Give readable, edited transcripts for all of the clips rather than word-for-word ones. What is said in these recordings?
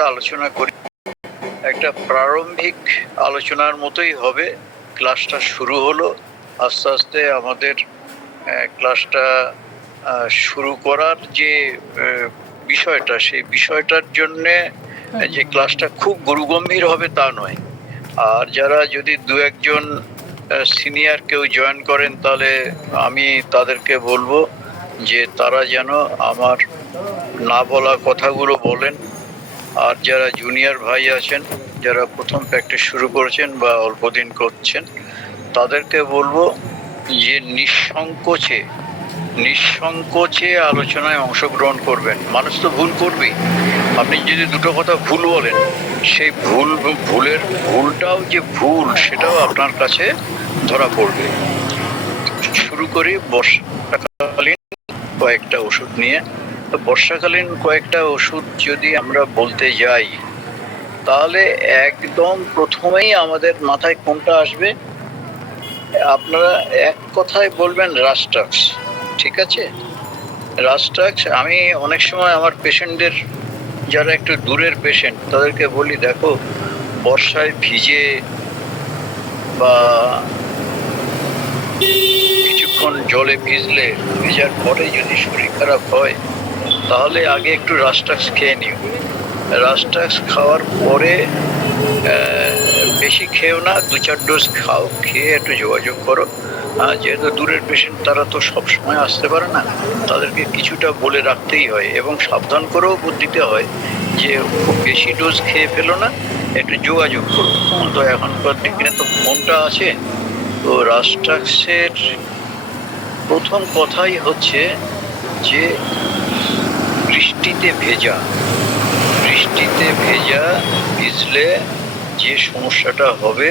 আলোচনা করি, একটা প্রারম্ভিক আলোচনার মতোই হবে। ক্লাসটা শুরু হলো, আস্তে আস্তে আমাদের ক্লাসটা শুরু করার যে বিষয়টা, সেই বিষয়টার জন্যে যে ক্লাসটা খুব গুরুগম্ভীর হবে তা নয়। আর যারা যদি দু একজন সিনিয়র কেউ জয়েন করেন, তাহলে আমি তাদেরকে বলবো যে তারা যেন আমার না বলা কথাগুলো বলেন। আর যারা জুনিয়র ভাই আছেন, যারা প্রথম প্র্যাকটিস শুরু করেছেন বা অল্প দিন করছেন, তাদেরকে বলবো যে নিঃসংকোচে আলোচনায় অংশগ্রহণ করবেন। মানুষ তো ভুল করবেই। আপনি যদি দুটো কথা ভুল বলেন, সেই ভুলটাও যে ভুল সেটাও আপনার কাছে ধরা পড়বে। শুরু করি বর্ষাকালীন কয়েকটা ওষুধ নিয়ে। তো বর্ষাকালীন কয়েকটা ওষুধ যদি আমরা বলতে যাই, তাহলে একদম প্রথমেই আমাদের মাথায় কোনটা আসবে? আপনারা এক কথায় বলবেন রাস্টাক্স। ঠিক আছে, রাস্টাক্স। আমি অনেক সময় আমার পেশেন্টদের, যারা একটু দূরের পেশেন্ট, তাদেরকে বলি, দেখো, বর্ষায় ভিজে বা কিছুক্ষণ জলে ভেজার পরে যদি শরীর খারাপ হয়, তাহলে আগে একটু রাস্টাক্স খেয়ে নিও। রাস্টাক্স খাওয়ার পরে বেশি খেও না, 2-4 ডোজ খাও, খেয়ে একটু যোগাযোগ করো। যেহেতু দূরের পেশেন্ট, তারা তো সবসময় আসতে পারে না, তাদেরকে কিছুটা বলে রাখতেই হয় এবং সাবধান করেও দিতে হয় যে খুব বেশি ডোজ খেয়ে ফেলো না, একটু যোগাযোগ করো। তো এখনকার দিনে তো ফোনটা আছে। তো রাস্টাক্সের প্রথম কথাই হচ্ছে যে বৃষ্টিতে ভিজলে যে সমস্যাটা হবে,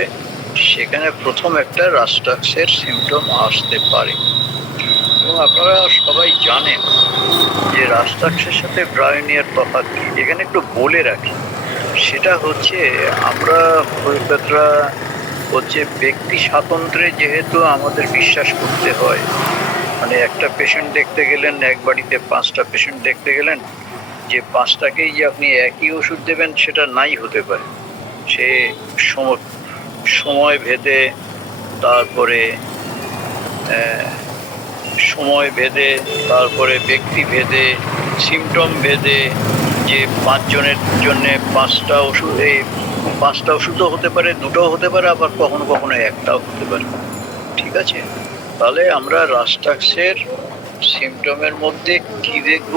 সেখানে প্রথম একটা রাস্টাক্সের সিমটম আসতে পারে। এবং আপনারা সবাই জানেন যে রাস্টাক্সের সাথে ব্রায়োনিয়ার তফাৎ কি। এখানে একটু বলে রাখি, সেটা হচ্ছে আমরা হোমিওপ্যাথরা হচ্ছে ব্যক্তি স্বাতন্ত্র্যে যেহেতু আমাদের বিশ্বাস করতে হয়। মানে একটা পেশেন্ট দেখতে গেলেন, এক বাড়িতে 5টা পেশেন্ট দেখতে গেলেন, যে 5টাকেই যে আপনি একই ওষুধ দেবেন সেটা নাই হতে পারে। সে সময় ভেদে, তারপরে ব্যক্তি ভেদে, সিমটম ভেদে, যে 5 জনের জন্য 5টা ওষুধ, এই 5টা ওষুধও হতে পারে, 2টোও হতে পারে, আবার কখনো কখনো একটাও হতে পারে। ঠিক আছে, তাহলে আমরা রাস্টাক্সের সিমটমের মধ্যে কি দেখব?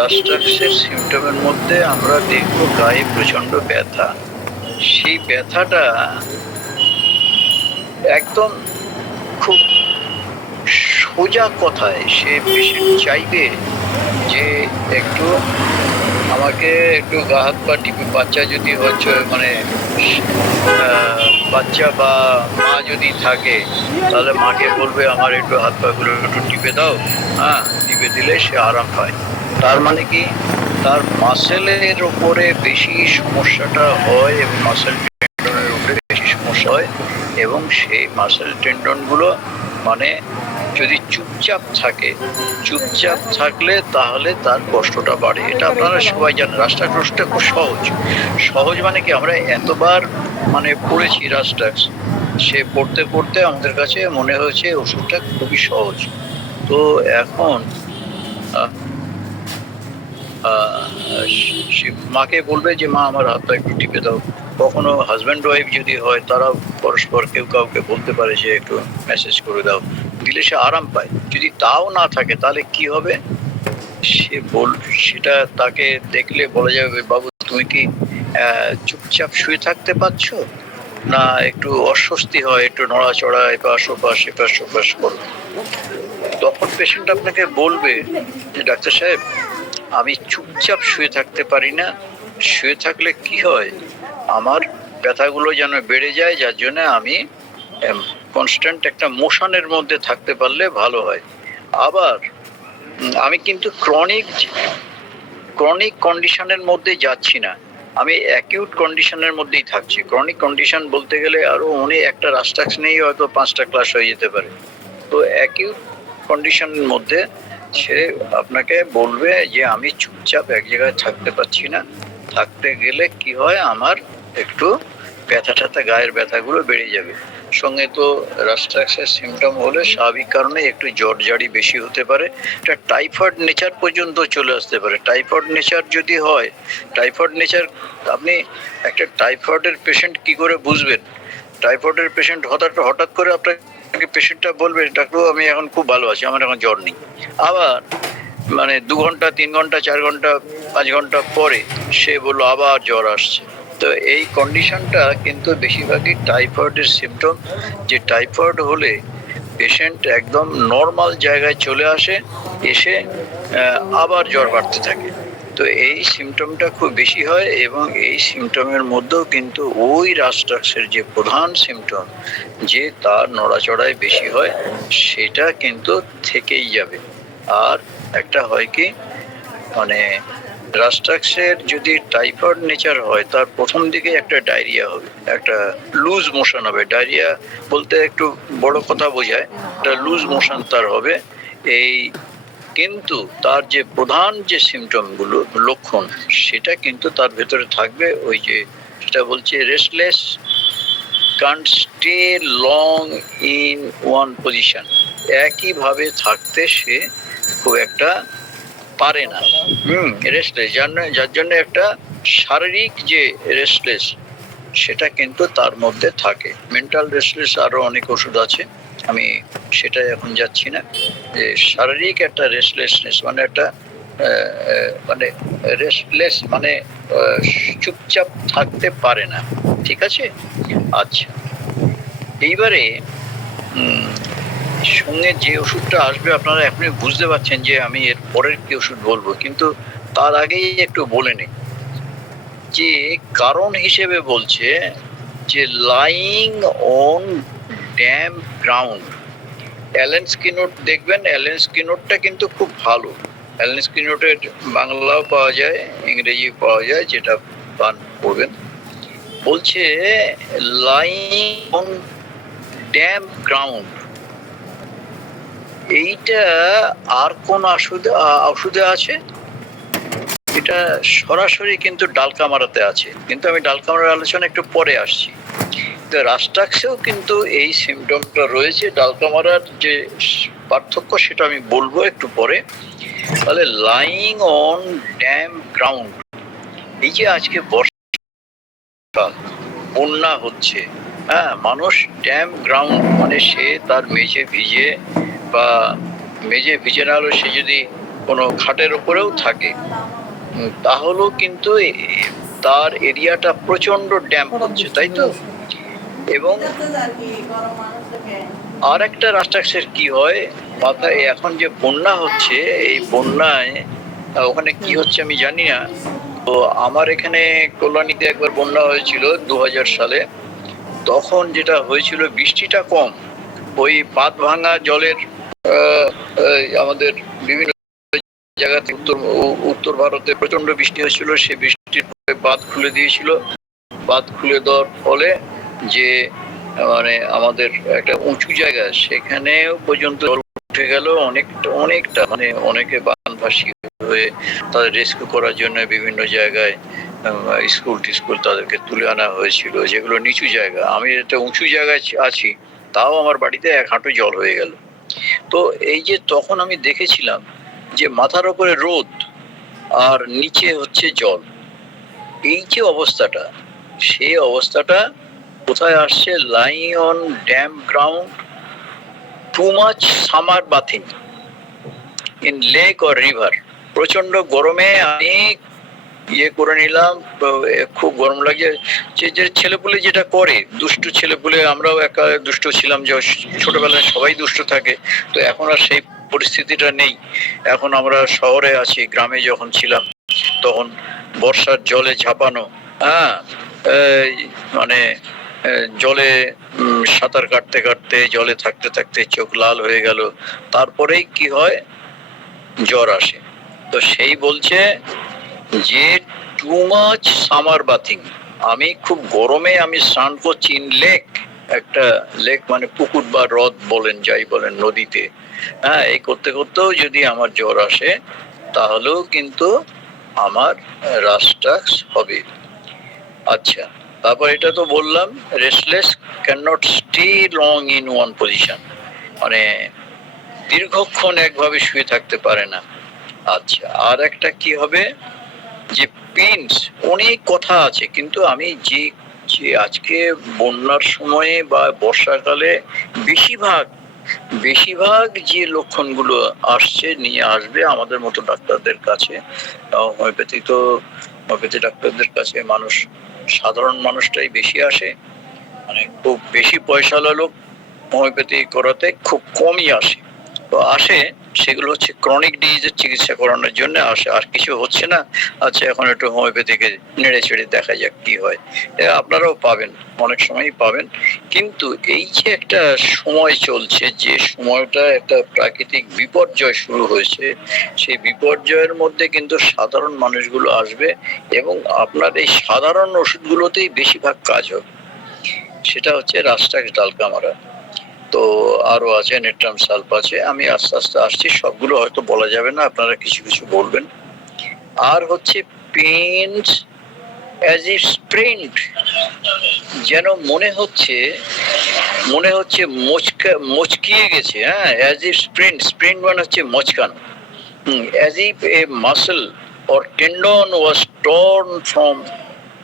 রাস্টাক্সের সিমটমের মধ্যে আমরা দেখব গায়ে প্রচন্ড ব্যথা। সেই ব্যথাটা একদম খুব সোজা কথায় সে পেশেন্ট চাইবে যে একটু আমাকে একটু গা হাত পা টিপে, বাচ্চা যদি হচ্ছে, মানে বাচ্চা বা মা যদি থাকে, তাহলে মাকে বলবে আমার একটু হাত পাগুলো একটু টিপে দাও। টিপে দিলে সে আরাম পায়। তার মানে কি, তার মাসেলের উপরে বেশি সমস্যাটা হয় এবং মাসেল টেন্ডনের উপরে বেশি সমস্যা হয়, এবং সেই মাসেল টেন্ডনগুলো মানে যদি চুপচাপ থাকলে তাহলে তার কষ্টটা বাড়ে। এটা আপনারা সবাই জানেন। রাস্টাক্সটা খুব সহজ মানে কি, আমরা এতবার পড়েছি রাস্টাক্স, সে পড়তে আমাদের কাছে মনে হয়েছে ওষুধটা খুবই সহজ। তো এখন মাকে বলবে যে মা আমার হাতটা একটু টিপে দাও। কখনো হাজব্যান্ড ওয়াইফ যদি হয়, তারা পরস্পর কেউ কাউকে বলতে পারে যে একটু মেসেজ করে দাও, দিলে সে আরাম পায়। যদি তাও না থাকে, তাহলে কি হবে? সেটা তাকে দেখলে বলা যাবে, বাবু তুমি কি চুপচাপ শুয়ে থাকতে পারছো, না একটু অস্বস্তি হয়, একটু নড়াচড়া, এপাশ ওপাশ করো। তখন পেশেন্ট আপনাকে বলবে যে ডাক্তার সাহেব, আমি চুপচাপ শুয়ে থাকতে পারি না, শুয়ে থাকলে কি হয়, আমার ব্যথাগুলো যেন বেড়ে যায়, যার জন্য আমি কনস্ট্যান্ট একটা মোশনের মধ্যে থাকতে পারলে ভালো হয়। আবার আমি কিন্তু ক্রনিক কন্ডিশনের মধ্যে যাচ্ছি না, আমি অ্যাকিউট কন্ডিশনের মধ্যেই থাকছি। ক্রনিক কন্ডিশন বলতে গেলে আরো অনেক, একটা রাস্টাক্স নেই হয়তো 5টা ক্লাস হয়ে যেতে পারে। তো অ্যাকিউট কন্ডিশনের মধ্যে সে আপনাকে বলবে যে আমি চুপচাপ এক জায়গায় থাকতে পারছি না, থাকতে গেলে কি হয়, আমার একটু ব্যথা ট্যাথা, গায়ের ব্যথাগুলো বেড়ে যাবে। সঙ্গে তো রাস্ট্রাক্সের সিমটম হলে স্বাভাবিক কারণে একটু জ্বর জারি বেশি হতে পারে, এটা টাইফয়েড নেচার পর্যন্ত চলে আসতে পারে। টাইফয়েড নেচার যদি হয়, টাইফয়েড নেচার, আপনি একটা টাইফয়েডের পেশেন্ট কি করে বুঝবেন? টাইফয়েডের পেশেন্ট হঠাৎ করে আপনাকে পেশেন্টটা বলবে, ডাক্তার আমি এখন খুব ভালো আছি, আমার এখন জ্বর নেই। আবার মানে 2 ঘন্টা 3 ঘন্টা 4 ঘন্টা 5 ঘন্টা পরে সে বললো আবার জ্বর আসছে। তো এই কন্ডিশনটা কিন্তু বেশিরভাগই টাইফয়েডের সিমটম, যে টাইফয়েড হলে পেশেন্ট একদম নর্মাল জায়গায় চলে আসে, এসে আবার জ্বর বাড়তে থাকে। তো এই সিমটমটা খুব বেশি হয়, এবং এই সিমটমের মধ্যেও কিন্তু ওই রাস্ট্রাক্সের যে প্রধান সিমটম, যে তার নড়াচড়ায় বেশি হয়, সেটা কিন্তু থেকেই যাবে। আর একটা হয় কি, মানে রাস্ট্রাক্সের যদি টাইফয়েড নেচার হয়, তার প্রথম দিকে একটা ডায়রিয়া হবে, একটা লুজ মোশন হবে। ডায়রিয়া বলতে একটু বড় কথা বোঝায়, একটা লুজ মোশন তার হবে। এই কিন্তু তার যে প্রধান যে সিমটমগুলো, লক্ষণ, সেটা কিন্তু তার ভেতরে থাকবে, ওই যে সেটা বলছে restless, can't stay long in one position, একইভাবে থাকতে সে খুব একটা পারে না। রেস্টলেস, যার জন্য একটা শারীরিক যে রেস্টলেস, সেটা কিন্তু তার মধ্যে থাকে। মেন্টাল রেস্টলেস আরো অনেক ওষুধ আছে, আমি সেটা এখন যাচ্ছি না। যে শারীরিক একটা রেস্টলেসনেস, মানে একটা মানে রেস্টলেস মানে চুপচাপ থাকতে পারে না। ঠিক আছে? আচ্ছা, এইবারে সঙ্গে যে ওষুধটা আসবে, আপনারা এখনই বুঝতে পারছেন যে আমি এর পরের কি ওষুধ বলবো, কিন্তু তার আগেই একটু বলে নিই যে কারণ হিসেবে বলছে যে lying on damp ground. Allen স্কিনোট দেখবেন, অ্যালেন স্কিনোটটা কিন্তু খুব ভালো। অ্যালেন স্কিনোটের বাংলাও পাওয়া যায়, ইংরেজি পাওয়া যায়, যেটা পান করবেন। বলছে লাইং অন ড্যাম গ্রাউন্ড, এইটা আর কোন ওষুধে আছে? এটা সরাসরি কিন্তু ডালকামারাতে আছে, কিন্তু আমি ডালকামারার আলোচনা একটু পরে আসছি। রাস্ট্রাক্সেও কিন্তু এই সিমটমটা রয়েছে। ডালকামারার যে পার্থক্য সেটা আমি বলবো একটু পরে। তাহলে লাইং অন ড্যাম গ্রাউন্ড, এই যে আজকে বর্ষা, বন্যা হচ্ছে, হ্যাঁ, মানুষ ড্যাম গ্রাউন্ড মানে সে তার মেঝে ভিজে, বা মেঝে ভিজে না হলে সে যদি কোনো খাটের উপরেও থাকে, তাহলেও কিন্তু তার এরিয়াটা প্রচন্ড ড্যাম্প হচ্ছে, তাই তো? এবং আর একটা রাস্ট্রাক্সের কি হয়, মাথায় এখন যে বন্যা হচ্ছে, এই বন্যায় ওখানে কি হচ্ছে আমি জানি না। তো আমার এখানে কল্যাণীতে একবার বন্যা হয়েছিল 2000 সালে। তখন যেটা হয়েছিল, বৃষ্টিটা কম, ওই বাঁধ ভাঙা জলের আমাদের বিভিন্ন জায়গাতে উত্তর ভারতে প্রচন্ড বৃষ্টি হয়েছিল, সে বৃষ্টির পরে বাঁধ খুলে দিয়েছিল। বাঁধ খুলে দেওয়ার ফলে যে মানে আমাদের একটা উঁচু জায়গা, সেখানেও পর্যন্ত জল উঠে গেল অনেকটা, মানে অনেকে বানভাসী হয়ে তাদের রেস্কিউ করার জন্য বিভিন্ন জায়গায় স্কুল তাদেরকে তুলে আনা হয়েছিল, যেগুলো নিচু জায়গা। আমি একটা উঁচু জায়গায় আছি, তাও আমার বাড়িতে 1 হাঁটু জল হয়ে গেল। তো এই যে তখন আমি দেখেছিলাম যে মাথার উপরে রোদ আর নিচে হচ্ছে জল, এই যে অবস্থাটা, সেই অবস্থাটা কোথায় আসছে? Lying on damp ground, too much summer bathing in lake or river. প্রচন্ড গরমে আমি করে নিলাম, খুব গরম লাগে। যে ছেলেপুলে যেটা করে, দুষ্টু ছেলেপুলে, আমরাও একা দুষ্ট ছিলাম, যে ছোটবেলায় সবাই দুষ্ট থাকে। তো এখন আর সেই পরিস্থিতিটা নেই। এখন আমরা শহরে আছি, গ্রামে যখন ছিলাম তখন বর্ষার জলে ঝাঁপানো, হ্যাঁ, মানে জলে সাঁতার কাটতে কাটতে, জলে থাকতে থাকতে চোখ লাল হয়ে গেল, তারপরেই কি হয়? জ্বর আসে। তো সেই বলছে যে টু মাচ সামার বাথিং, আমি খুব গরমে আমি স্নান করছি ইন লেক, একটা লেক মানে পুকুর বা হ্রদ বলেন, যাই বলেন, নদীতে, হ্যাঁ, এই করতে করতেও যদি আমার জ্বর আসে, তাহলেও কিন্তু আমার রাস্টাক্স হবে। আচ্ছা, তারপর এটা তো বললাম, restless can not stay long in one position, মানে দীর্ঘক্ষণ একভাবে শুয়ে থাকতে পারে না। আচ্ছা, আর একটা কি হবে, যে পেন্স, অনেক কথা আছে, কিন্তু আমি যে যে আজকে বন্যার সময়ে বা বর্ষাকালে বেশিরভাগ বেশিরভাগ যে লক্ষণগুলো আসছে, নিয়ে আসবে আমাদের মতো ডাক্তারদের কাছে, হোমিওপ্যাথি তো, হোমিওপ্যাথি ডাক্তারদের কাছে মানুষ, সাধারণ মানুষটাই বেশি আসে, মানে খুব বেশি পয়সাওয়ালা লোক হোমিওপ্যাথি করাতে খুব কমই আসে। তো আসে, সেগুলো হচ্ছে ক্রনিক ডিজিজের চিকিৎসা করানোর জন্য আসে, আর কিছু হচ্ছে না, আচ্ছা এখন একটু হোমিওপ্যাথিকে নেড়ে চেড়ে দেখা যাক কি হয়। আপনারাও পাবেন, অনেক সময়ই পাবেন। কিন্তু এই যে একটা সময় চলছে, যে সময়টা একটা প্রাকৃতিক বিপর্যয় শুরু হয়েছে, সেই বিপর্যয়ের মধ্যে কিন্তু সাধারণ মানুষগুলো আসবে, এবং আপনার এই সাধারণ ওষুধগুলোতেই বেশিরভাগ কাজ হবে। সেটা হচ্ছে রাস্টাক্স ডালকামারা। তো আরো আছে, নেট্রাম সালফ আছে, আমি আস্তে আস্তে আসছি, সবগুলো হয়তো বলা যাবে না, আপনারা কিছু কিছু বলবেন। আর হচ্ছে পেন্স অ্যাজ ইফ স্প্রিন্ট, যেন মনে হচ্ছে মচকিয়ে গেছে, হ্যাঁ, অ্যাজ ইফ স্প্রিন্ট, স্প্রিন্ট মানে হচ্ছে মচকানো, as if a muscle or tendon was torn from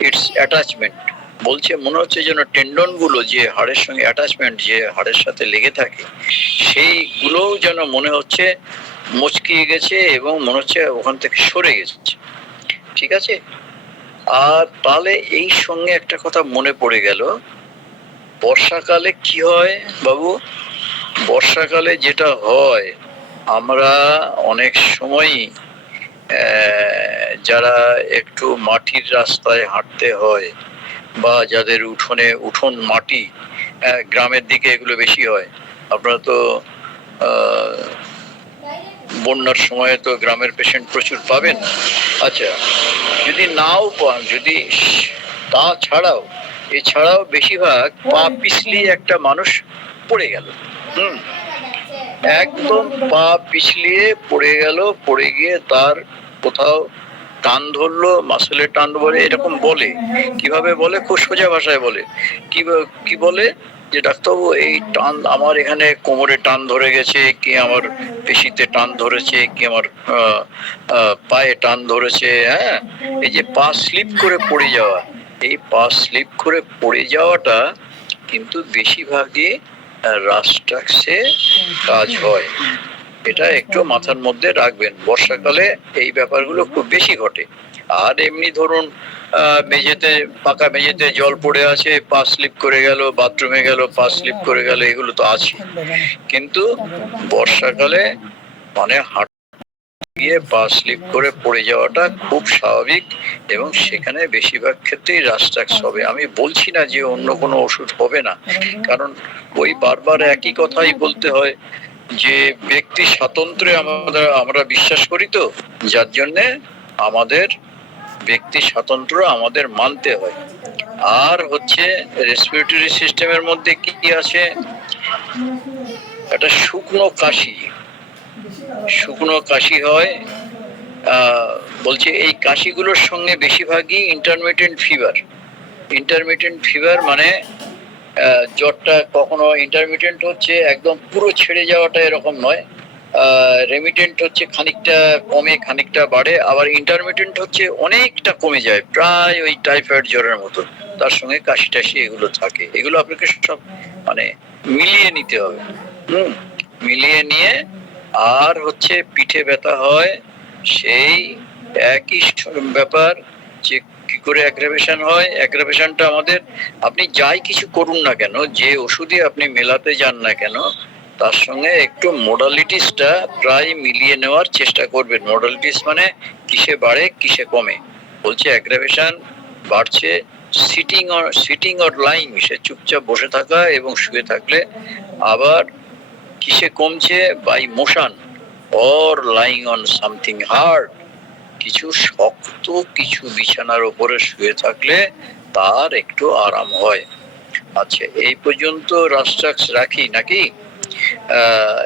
its attachment. বলছে মনে হচ্ছে যেন টেন্ডন গুলো, যে হাড়ের সঙ্গে অ্যাটাচমেন্ট, যে হাড়ের সাথে লেগে থাকে, সেইগুলোও যেন মনে হচ্ছে মুচকিয়ে গেছে, এবং মনে হচ্ছে ওখান থেকে সরে গেছে। ঠিক আছে। আর তাহলে এই সঙ্গে একটা কথা মনে পড়ে গেল, বর্ষাকালে কি হয় বাবু, বর্ষাকালে যেটা হয়, আমরা অনেক সময়ই যারা একটু মাটির রাস্তায় হাঁটতে হয়, বা যাদের উঠোন মাটি, গ্রামের দিকে এগুলো বেশি হয়। আপনারা তো বন্যার সময় তো গ্রামের পেশেন্ট প্রচুর পাবেন। আচ্ছা, যদি নাও পান, যদি এছাড়াও বেশিরভাগ পা পিছলিয়ে একটা মানুষ পড়ে গেল, হুম, একদম পা পিছলিয়ে পড়ে গেল, পড়ে গিয়ে তার কোথাও টান ধরলো, মাসেলে টান বলে, এরকম বলে। কিভাবে বলে, খুব সোজা ভাষায় বলে, কি বলে, যে ডাক্তারবাবু এই টান, আমার এখানে কোমরে টান ধরে গেছে, কি আমার পেশিতে টান ধরেছে, কি আমার পায়ে টান ধরেছে, হ্যাঁ। এই যে পা স্লিপ করে পড়ে যাওয়া, এই পা স্লিপ করে পড়ে যাওয়াটা কিন্তু বেশিরভাগই রাস্টাক্সে কাজ হয়। এটা একটু মাথার মধ্যে রাখবেন, বর্ষাকালে এই ব্যাপারগুলো খুব বেশি ঘটে। আর এমনি ধরুন মেঝেতে, পাকা মেঝেতে জল পড়ে আছে, পা স্লিপ করে গেল, বাথরুমে গেল, পা স্লিপ করে গেল, এগুলো তো আছে। কিন্তু বর্ষাকালে মানে হাঁট গিয়ে পা স্লিপ করে পড়ে যাওয়াটা খুব স্বাভাবিক, এবং সেখানে বেশিরভাগ ক্ষেত্রেই রাস্টাক্স হবে। আমি বলছি না যে অন্য কোনো ওষুধ হবে না, কারণ ওই বারবার একই কথাই বলতে হয়, যে ব্যক্তি স্বাতন্ত্র্যে আমরা বিশ্বাস করি, তো যার জন্যে আমাদের ব্যক্তি স্বাতন্ত্র্য আমাদের মানতে হয়। আর হচ্ছে রেসপিরেটরি সিস্টেমের মধ্যে কি কি আছে, একটা শুকনো কাশি হয়। বলছে এই কাশিগুলোর সঙ্গে বেশিরভাগই ইন্টারমিটেন্ট ফিভার, মানে জ্বরটা কখনো ইন্টারমিটেন্ট হচ্ছে, একদম পুরো ছেড়ে যাওয়াটা এরকম নয়, রেমিটেন্ট হচ্ছে খানিকটা কমে খানিকটা বাড়ে, আবার ইন্টারমিটেন্ট হচ্ছে অনেকটা কমে যায়, প্রায় ওই টাইফয়েড জ্বরের মতো, তার সঙ্গে কাশি টাশি এগুলো থাকে। এগুলো আপনাকে সব মানে মিলিয়ে নিতে হবে, মিলিয়ে নিয়ে। আর হচ্ছে পিঠে ব্যথা হয়, সেই একই ব্যাপার, যে কি করে অ্যাগ্রাভেশন হয়। অ্যাগ্রাভেশনটা আমাদের, আপনি যাই কিছু করুন না কেন, যে ওষুধই আপনি মেলাতে যান না কেন, তার সঙ্গে একটু মোডালিটিসটা প্রায় মিলিয়ে নেওয়ার চেষ্টা করবেন। মোডালিটিস মানে কিসে বাড়ে কিসে কমে। বলছে অ্যাগ্রাভেশন বাড়ছে সিটিং অর লাইং, সে চুপচাপ বসে থাকা এবং শুয়ে থাকলে। আবার কিসে কমছে, by motion or lying on something hard, কিছু শক্ত কিছু বিছানার উপরে শুয়ে থাকলে তার একটু আরাম হয়। আচ্ছা, এই পর্যন্ত রাস্টাক্স রাখি নাকি?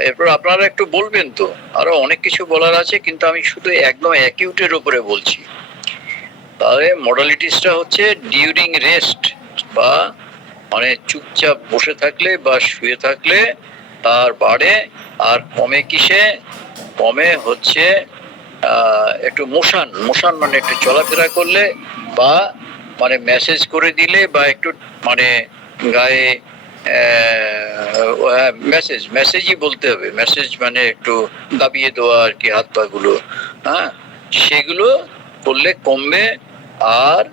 এরপর আপনারা একটু বলবেন তো, আরো অনেক কিছু বলার আছে, কিন্তু আমি শুধু একদম অ্যাকিউটের উপরে বলছি। তাহলে মডালিটিসটা হচ্ছে ডিউরিং রেস্ট, বা মানে চুপচাপ বসে থাকলে বা শুয়ে থাকলে তার বাড়ে। আর কমে কিসে? কমে হচ্ছে একটু মোশন, মোশন মানে একটু চলাফেরা করলে, বা মানে মেসেজ করে দিলে, বা একটু মানে গায়ে মেসেজ, মেসেজই বলতে হবে, মেসেজ মানে একটু দাবিয়ে দেওয়া আর কি হাত পা গুলো, হ্যাঁ, সেগুলো করলে কমবে। আর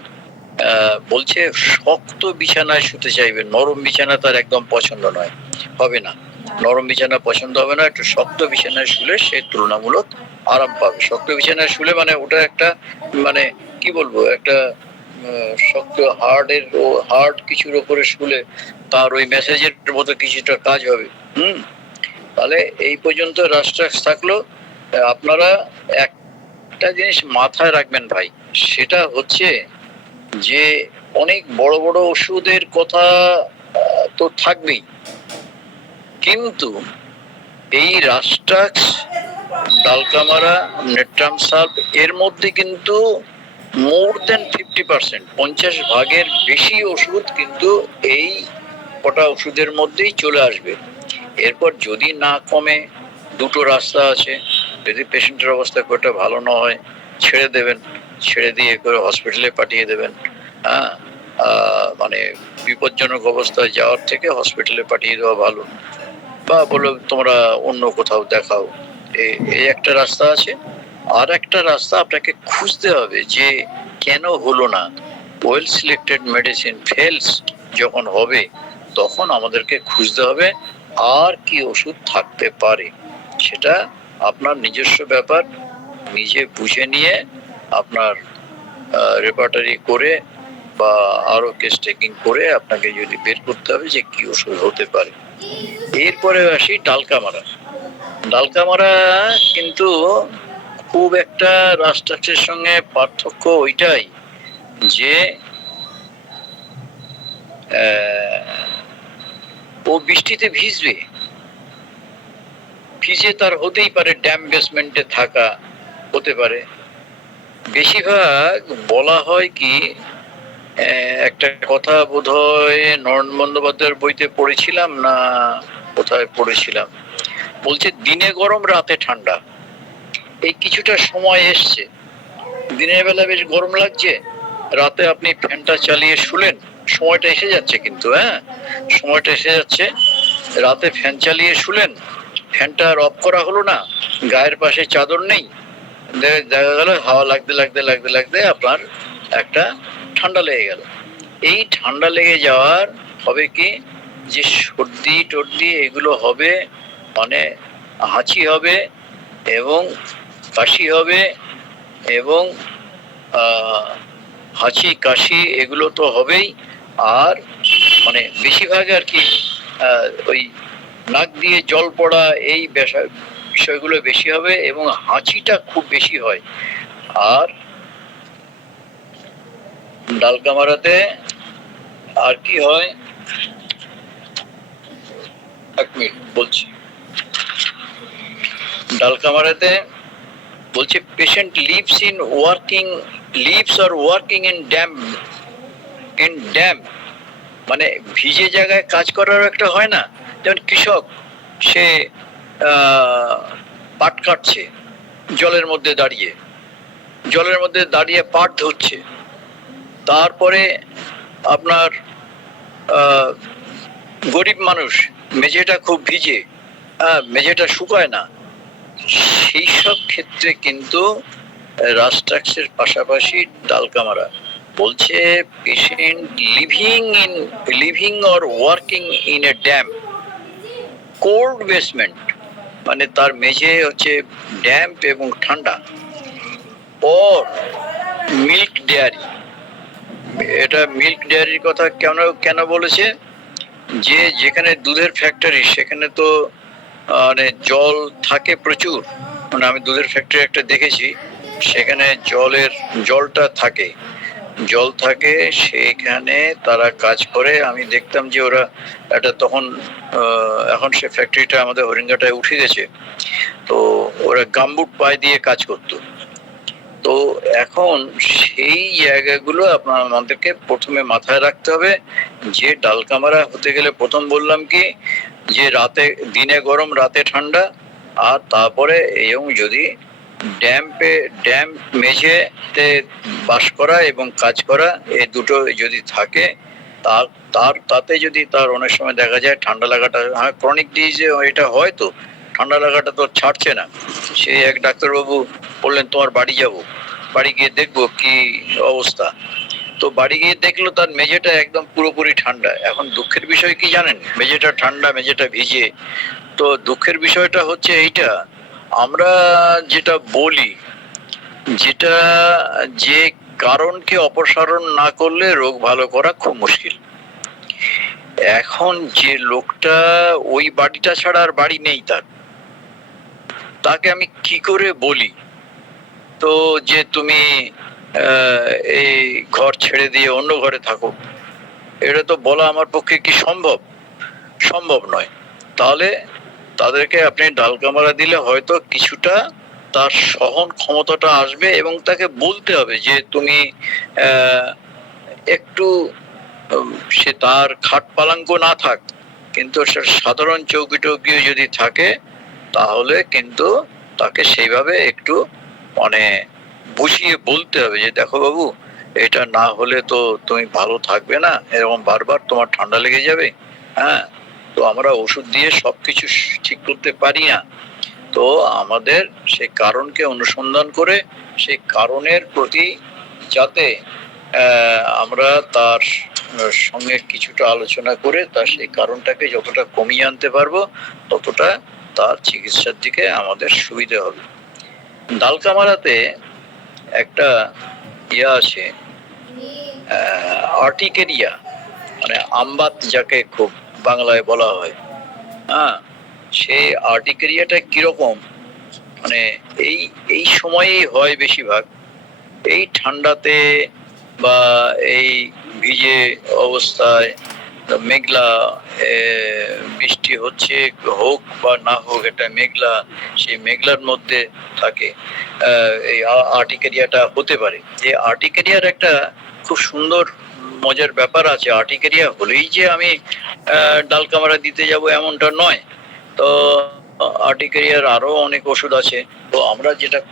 বলছে শক্ত বিছানায় শুতে চাইবে, নরম বিছানা তার একদম পছন্দ নয়, হবে না, নরম বিছানা পছন্দ হবে না, একটু শক্ত বিছানায় শুলে সে তুলনামূলক আরাম পাবে। শক্ত বিছানায় শুলে মানে ওটা একটা মানে কি বলবো, একটা শক্ত হার্ডের ও হার্ড কিছুর উপরে শুলে তার ওই মেসেজের মতো কিছুটা কাজ হবে। তাহলে এই পর্যন্ত রাস্ট্রাক্স থাকলো। আপনারা একটা জিনিস মাথায় রাখবেন ভাই, সেটা হচ্ছে যে অনেক বড় বড় ওষুধের কথা তো থাকবেই, কিন্তু এই রাস্ট্রাক্স, ডালকামারা, নেট্রামসাল্প এর মধ্যে কিন্তু মোর দেন 50%, 50 ভাগের বেশি ওষুধ কিন্তু এই কটা ওষুধের মধ্যেই চলে আসবে। এরপর যদি না কমে, দুটো রাস্তা আছে। যদি পেশেন্টের অবস্থা খুব একটা ভালো না হয়, ছেড়ে দেবেন, ছেড়ে দিয়ে করে হসপিটালে পাঠিয়ে দেবেন। হ্যাঁ, মানে বিপজ্জনক অবস্থায় যাওয়ার থেকে হসপিটালে পাঠিয়ে দেওয়া ভালো, বা বলো তোমরা অন্য কোথাও দেখাও। এই একটা রাস্তা আছে। আর একটা রাস্তা আপনাকে খুঁজতে হবে যে কেন হলো না। ওয়েল সিলেক্টেড মেডিসিন ফেলস যখন হবে, তখন আমাদেরকে খুঁজতে হবে আর কি ওষুধ থাকতে পারে। সেটা আপনার নিজস্ব ব্যাপার, নিজে বুঝে নিয়ে আপনার রেপার্টারি করে বা আরো কেস টেকিং করে আপনাকে যদি বের করতে হবে যে কি ওষুধ হতে পারে। এরপরে আসি ডালকামারা। ডালকামারা কিন্তু খুব একটা রাস্ট্রাক্সের সঙ্গে পার্থক্য ওইটাই যে ও বৃষ্টিতে ভিজবে, ভিজে তার হতেই পারে ড্যাম বেসমেন্টে থাকা, হতে পারে। বেশিরভাগ বলা হয় কি, একটা কথা বোধহয় নরেন বন্দ্যোপাধ্যায়ের বইতে পড়েছিলাম, না কোথায় পড়েছিলাম, বলছে দিনে গরম রাতে ঠান্ডা। এই কিছুটা সময় এসছে, দিনের বেলা বেশ গরম লাগছে, রাতে আপনি ফ্যানটা চালিয়ে শুলেন, সময়টা এসে যাচ্ছে কিন্তু, হ্যাঁ সময়টা এসে যাচ্ছে, রাতে ফ্যান চালিয়ে শুলেন, ফ্যানটা আর অফ করা হলো না, গায়ের পাশে চাদর নেই, দেখা গেল হাওয়া লাগতে লাগতে লাগতে লাগতে আপনার একটা ঠান্ডা লেগে গেল। এই ঠান্ডা লেগে যাওয়ার হবে কি, যে সর্দি টর্দি এগুলো হবে, মানে হাঁচি হবে এবং কাশি হবে, এবং হাঁচি কাশি এগুলো তো হবেই। আর মানে বেশিরভাগ আর কি ওই নাক দিয়ে জল পড়া, এই বিষয়গুলো বেশি হবে, এবং হাঁচিটা খুব বেশি হয়। আর ডালকামারাতে আর কি হয়, এক মিনিট বলছি। ডালকামারাতে বলছে patient lives are working in damp, মানে ভিজে জায়গায় কাজ করার একটা হয় না, যেমন কৃষক সে পাট কাটছে, জলের মধ্যে দাঁড়িয়ে পাট ধরছে, তারপরে আপনার গরিব মানুষ, মেঝেটা খুব ভিজে, মেঝেটা শুকায় না, সেই সব ক্ষেত্রে কিন্তু রাস্ট্রাক্সের পাশাপাশি ডালকামারা বলছে patient living or working in a damp cold basement, মানে তার মেঝে হচ্ছে ড্যাম্প এবং ঠান্ডা, ওর মিল্ক ডেয়ারি। এটা মিল্ক ডেয়ারির কথা কেন বলেছে, যে যেখানে দুধের ফ্যাক্টরি সেখানে তো মানে জল থাকে প্রচুর, মানে আমি দুধের ফ্যাক্টরি একটা দেখেছি, সেখানে জলটা থাকে, জল থাকে সেখানে তারা কাজ করে। আমি দেখতাম যে ওরা একটা তখন এখন সে ফ্যাক্টরিটা আমাদের হরিঙ্গাটায় উঠে গেছে, তো ওরা গামবুট পায়ে দিয়ে কাজ করতো। তো এখন সেই জায়গাগুলো আমাদেরকে প্রথমে মাথায় রাখতে হবে যে ডাল কামারা হতে গেলে প্রথম বললাম কি যে রাতে দিনে গরম রাতে ঠান্ডা, আর তারপরে এবং যদি ড্যাম্প মেঝেতে বাস করা এবং কাজ করা এই দুটো যদি থাকে, তার তাতে যদি তার অনেক সময় দেখা যায় ঠান্ডা লাগাটা, হ্যাঁ ক্রনিক ডিজিজে এটা হয়, তো ঠান্ডা লাগাটা তো ছাড়ছে না। সে এক ডাক্তারবাবু বললেন তোমার বাড়ি যাব, বাড়ি গিয়ে দেখবো কি অবস্থা। তো বাড়ি গিয়ে দেখলো তার মেঝেটা একদম পুরোপুরি ঠান্ডা। এখন দুঃখের বিষয় কি জানেন, মেঝেটা ঠান্ডা, মেঝেটা ভিজে। তো দুঃখের বিষয়টা হচ্ছে এইটা, আমরা যেটা বলি, যেটা যে কারণকে অপসারণ না করলে রোগ ভালো করা খুব মুশকিল। এখন যে লোকটা ওই বাড়িটা ছাড়া আর বাড়ি নেই তার, তাকে আমি কি করে বলি তো যে তুমি এই ঘর ছেড়ে দিয়ে অন্য ঘরে থাকো? এটা তো বলা আমার পক্ষে কি সম্ভব? সম্ভব নয়। তাহলে তাদেরকে আপনি ডাল কামারা দিলে হয়তো কিছুটা তার সহন ক্ষমতাটা আসবে, এবং তাকে বলতে হবে যে তুমি একটু সে তার খাট পালাঙ্ক না থাক, কিন্তু সাধারণ চৌকি টৌকিও যদি থাকে তাহলে কিন্তু তাকে সেইভাবে একটু মানে বুঝিয়ে বলতে হবে যে দেখো বাবু, এটা না হলে তো তুমি ভালো থাকবে না, এরকম বারবার তোমার ঠান্ডা লেগে যাবে। হ্যাঁ, তো আমরা ওষুধ দিয়ে সবকিছু ঠিক করতে পারি না। তো আমাদের সেই কারণকে অনুসন্ধান করে সেই কারণের প্রতি যাতে আমরা তার সঙ্গে কিছুটা আলোচনা করে তার সেই কারণটাকে যতটা কমিয়ে আনতে পারবো ততটা তার চিকিৎসার দিকে আমাদের সুবিধা হবে। ডাল কামারাতে একটা ইয়ে আছে, আর্টিকেরিয়া, মানে আমবাত যাকে খুব বাংলায় বলা হয়। হ্যাঁ, সেই আর্টিকেরিয়াটা কিরকম, মানে এই এই সময়েই হয় বেশিরভাগ, এই ঠান্ডাতে বা এই ভিজে অবস্থায়, মেঘলা বৃষ্টি হচ্ছে হোক বা না হোক, এটা মেঘলা, সেই মেঘলার মধ্যে থাকে এই আর্টিকেরিয়াটা হতে পারে। যে আর্টিকেরিয়ার একটা খুব সুন্দর মজার ব্যাপার আছে, আর্টিকেরিয়া হলেই যে আমি ডাল কামারা দিতে যাব এমনটা নয়। তো আর্টিকেরিয়ার আরো অনেক ওষুধ আছে। তো আমরা যেটা